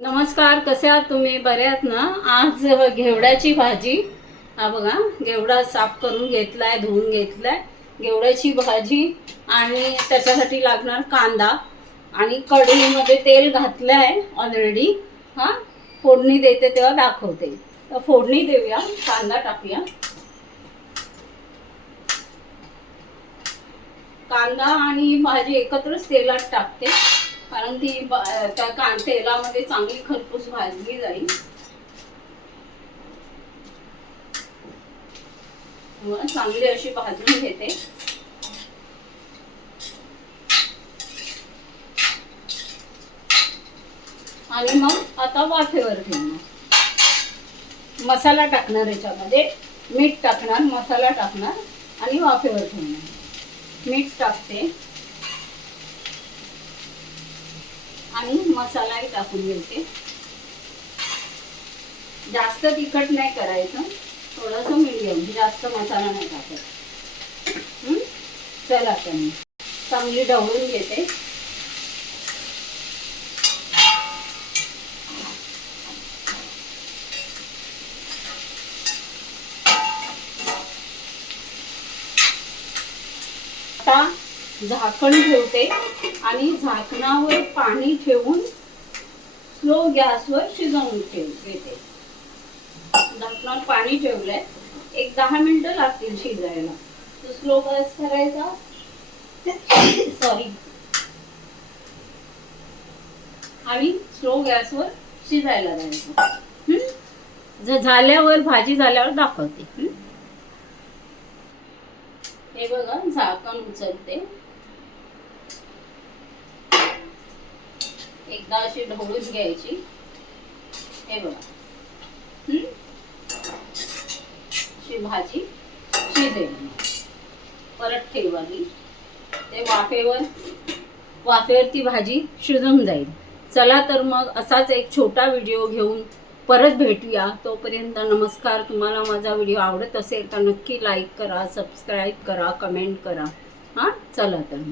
नमस्कार, कसे आहात तुम्ही? बरे आहात ना? आज घेवड्याची भाजी, हा बघा, घेवडा साफ करून घेतलाय, धुवून घेतलाय. घेवड्याची भाजी आणि त्याच्यासाठी लागणार कांदा आणि कढईमध्ये तेल घातलंय ऑलरेडी. हा, फोडणी देते तेव्हा दाखवते. तर फोडणी देऊया, कांदा टाकूया. कांदा आणि भाजी एकत्रच तेलात टाकते, कारण ती त्या तेलामध्ये चांगली खरपूस भाजली जाईल. चांगली अशी भाजून घेते. आणि मग आता वाफेवर ठेवणार. मसाला टाकणार, याच्यामध्ये मीठ टाकणार, मसाला टाकणार आणि वाफेवर ठेवणार. मीठ टाकते आणि मसालाही टाकून घेते. जास्त तिखट नाही करायचं, थोडंसं मीडियम, जास्त मसाला नाही टाकत. चला आता मी चांगली ढवळून घेते. आता झाकण ठेवते आणि झाकणावर पाणी ठेवून स्लो गॅसवर शिजवून घेते. झाकणावर पाणी ठेवलंय, एक 10 मिनिटं लागतील शिजायला. तो स्लो गॅस करायचा, सॉरी, आणि स्लो गॅसवर शिजायला द्यायचं. जर झाल्यावर, भाजी झाल्यावर दाखवते. हे बघा, झाकण उचलते, एकदा अशी ढवळून घ्यायची. हे बघा, अशी भाजी शिजेल. परत ठेवाली, ते वाफेवर ती भाजी शिजून जाईल. चला तर मग असाच एक छोटा व्हिडिओ घेऊन परत भेटूया. तोपर्यंत नमस्कार. तुम्हाला माझा व्हिडिओ आवडत असेल तर नक्की लाईक करा, सबस्क्राईब करा, कमेंट करा. हां, चला तर.